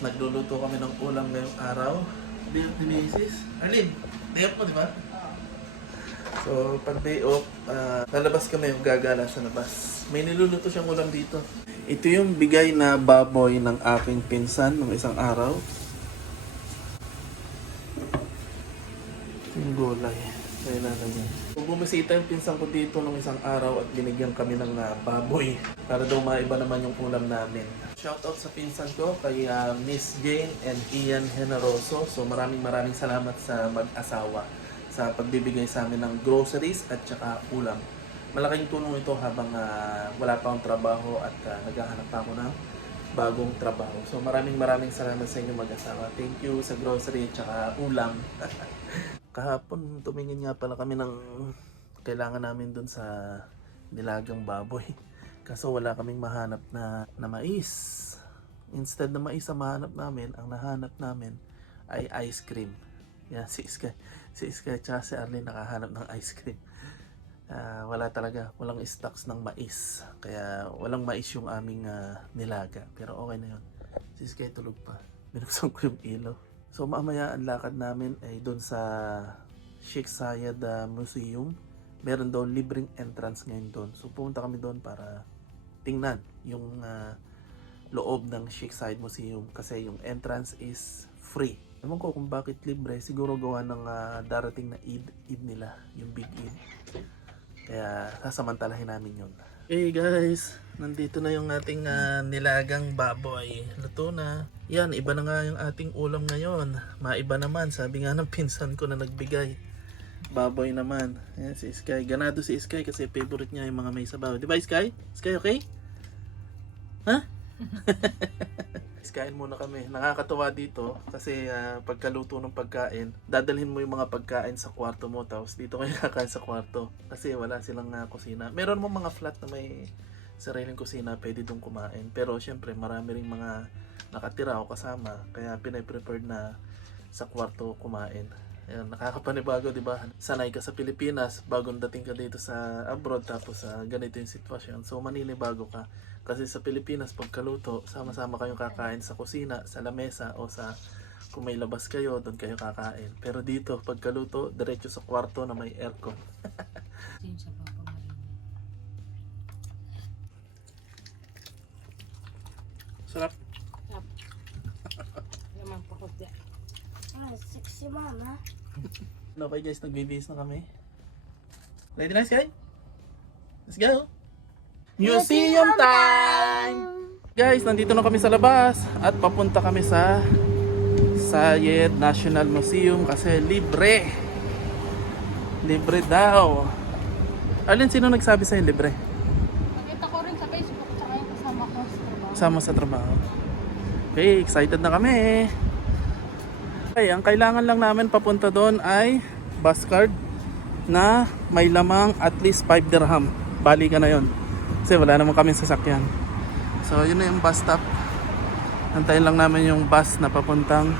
nagluluto kami ng ulam ngayong araw. Day off ni Mrs. Arlene, day off mo, di ba? So, pag day off, lalabas kami, gagala sa labas. May niluluto siyang ulam dito. Ito yung bigay na baboy ng aking pinsan nung isang araw. Yung gulay. Kaya lalagyan. Kung bumisita yung pinsan ko dito nung isang araw at binigyan kami ng baboy para daw maiba naman yung ulam namin. Shoutout sa pinsan ko kay Miss Jane and Ian Generoso. So maraming salamat sa mag-asawa sa pagbibigay sa amin ng groceries at saka ulam. Malaking tulong ito habang wala pa akong trabaho at naghahanap pa ako ng bagong trabaho. So maraming salamat sa inyo mag-asawa. Thank you sa grocery at saka ulam. Kahapon tumingin nga pala kami ng kailangan namin dun sa nilagang baboy. Kaso wala kaming mahanap na mais. Instead na mais ang mahanap namin, ang nahanap namin ay ice cream. Yan, si Sky at si Arlene nakahanap ng ice cream. Wala talaga, walang stocks ng mais. Kaya walang mais yung aming nilaga. Pero okay na yun. Si Sky tulog pa. Binuksan ko yung ilaw. So mamaya ang lakad namin ay doon sa Sheikh Zayed Museum. Meron daw libreng entrance ngayon doon. So pumunta kami doon para tingnan yung loob ng Sheikh Zayed Museum kasi yung entrance is free. Ewan ko kung bakit libre, siguro gawa ng darating na Eid nila, yung Big Eid. Kaya sasamantalahin namin yun. Hey guys, nandito na yung ating nilagang baboy. Luto na. Yan, iba na nga yung ating ulam ngayon. Maiba naman, sabi nga ng pinsan ko na nagbigay. Baboy naman. Yan si Sky. Ganado si Sky kasi favorite niya yung mga may sabaw. Di ba Sky? Sky okay? Ha? Kain muna kami. Nakakatuwa dito kasi pagkaluto ng pagkain, dadalhin mo yung mga pagkain sa kwarto mo tapos dito kayo kakain sa kwarto kasi wala silang kusina. Meron mo mga flat na may sariling kusina, pwede dong kumain. Pero syempre marami ring mga nakatira o kasama kaya pinay-preferred na sa kwarto kumain. Ayan, nakakapanibago, di ba? Sanay ka sa Pilipinas, bagong dating ka dito sa abroad, tapos ganito yung sitwasyon. So, maninibago ka. Kasi sa Pilipinas, pagkaluto, sama-sama kayong kakain sa kusina, sa lamesa, o sa kung may labas kayo, doon kayo kakain. Pero dito, pagkaluto, diretso sa kwarto na may aircon. Sarap. Sarap. Naman po ko dyan. Sexy mama. Okay guys, nagbibihis na kami. Ready na guys? Let's go! Museum time! Guys, nandito na kami sa labas at papunta kami sa Zayed National Museum kasi libre. Libre daw. Alin, sino nagsabi sa'yo libre? Nakita ko rin sa Facebook tsaka yung kasama ko sa trabaho. Sama sa trabaho. Okay, excited na kami. Okay, ang kailangan lang namin papunta doon ay bus card na may lamang at least 5 dirham. Bali ka na yon. Kasi wala naman kami sasakyan. So yun na yung bus stop. Antayin lang namin yung bus na papuntang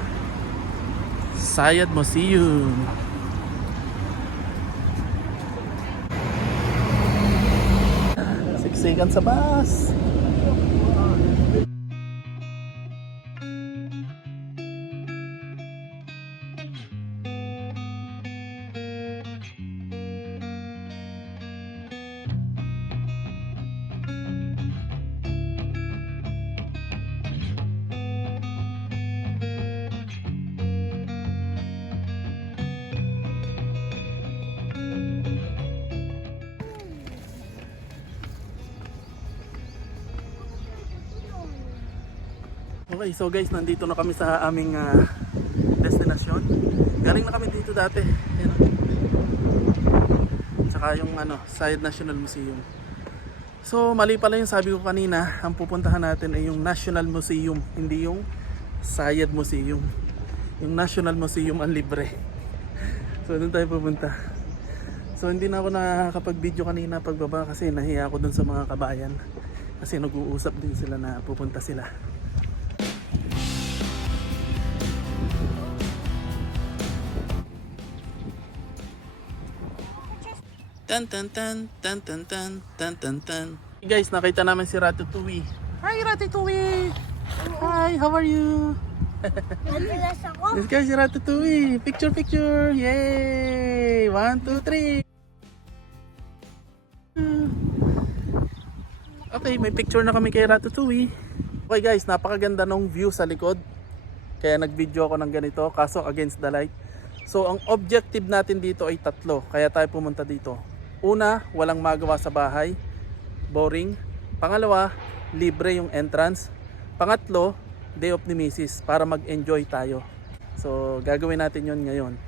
Zayed Museum. Siksikan sa bus. Okay, so guys, nandito na kami sa aming destinasyon. Galing na kami dito dati. Yan. Tsaka yung Zayed National Museum. So, mali pala yung sabi ko kanina. Ang pupuntahan natin ay yung National Museum, hindi yung Zayed Museum. Yung National Museum ang libre. So, doon tayo pupunta. So, hindi na ako nakakapag-video kanina pagbaba kasi nahiya ako dun sa mga kabayan. Kasi nag-uusap din sila na pupunta sila. Tan tan tan tan tan tan tan tan tan. Guys, nakita namin si Ratatouille. Hi Ratatouille! Hi, how are you? Nadulas ako. Let's go si Ratatouille. Picture, picture. Yay! 1, 2, 3. Okay, may picture na kami kay Ratatouille. Okay guys, napakaganda ng view sa likod. Kaya nag-video ako ng ganito, kaso against the light. So ang objective natin dito ay tatlo. Kaya tayo pumunta dito. Una, walang magawa sa bahay. Boring. Pangalawa, libre yung entrance. Pangatlo, day off ni Mrs. para mag-enjoy tayo. So gagawin natin yon ngayon.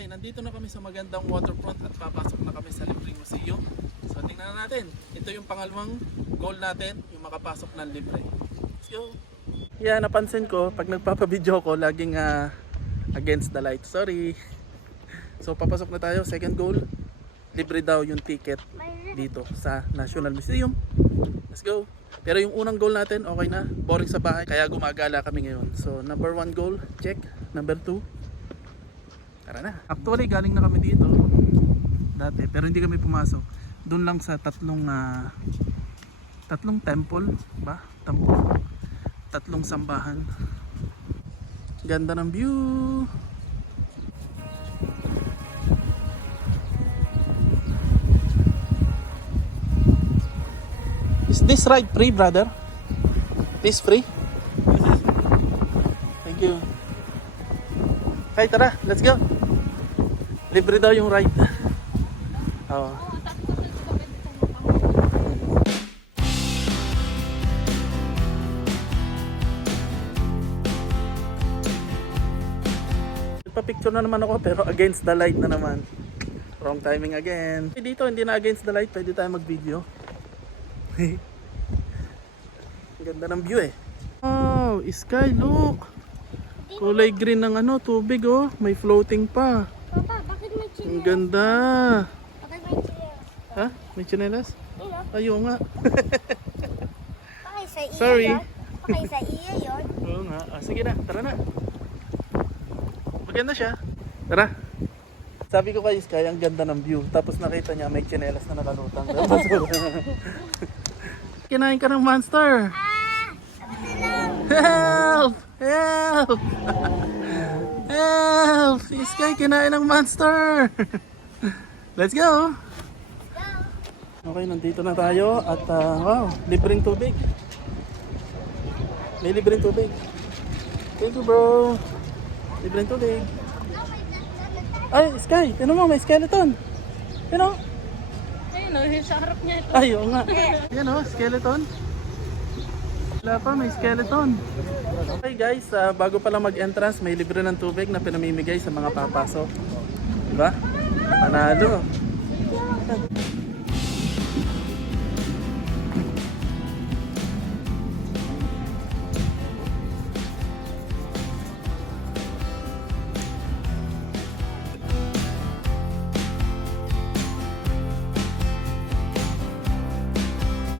Okay, nandito na kami sa magandang waterfront at papasok na kami sa libreng museo. So tingnan na natin. Ito yung pangalawang goal natin, yung makapasok ng libre. Let's go! Yeah, napansin ko, pag nagpapabideo ko, laging against the light. Sorry. So papasok na tayo, second goal. Libre daw yung ticket dito sa National Museum. Let's go! Pero yung unang goal natin, okay na. Boring sa bahay, kaya gumagala kami ngayon. So number 1 goal, check. Number 2. Tara na. Actually, galing na kami dito dati, pero hindi kami pumasok. Doon lang sa tatlong temple ba? Tatlong sambahan. Ganda ng view. Is this ride free, brother? This free? Thank you. Okay, tara, let's go. Libre daw yung ride. Oh. Nagpa-picture na naman ako pero against the light na naman. Wrong timing again. Dito hindi na against the light, pwede tayo mag-video. Ang ganda ng view eh. Oh, sky, look. Kulay green ng tubig oh. May floating pa. Papa, bakit may Ang chinelas? ganda. Bakit may chinelas? Ha? May tsinelas? Ayaw nga. Pakay sa iya Sorry. yun. Pakay sa iya yun. Oo nga. Sige na, tara na. Maganda siya. Tara. Sabi ko kay Sky, ang ganda ng view. Tapos nakita niya may tsinelas na nakalutang. Kinain ka ng monster. Help! Help! Help! Si Sky kinain ng monster. Let's go! Okay, nandito na tayo at wow, libreng tubig. May libreng tubig. Thank you, bro. Libreng tubig. Ay, Sky, tinan mo, may skeleton. Tinan mo. Ayun o, sa harap niya ito. Ay, oo nga. Yan o, skeleton. Wala pa, may skeleton. Okay guys, bago pala mag-entrance, may libre ng tubig na pinamimigay sa mga papasok. Diba? Panalo.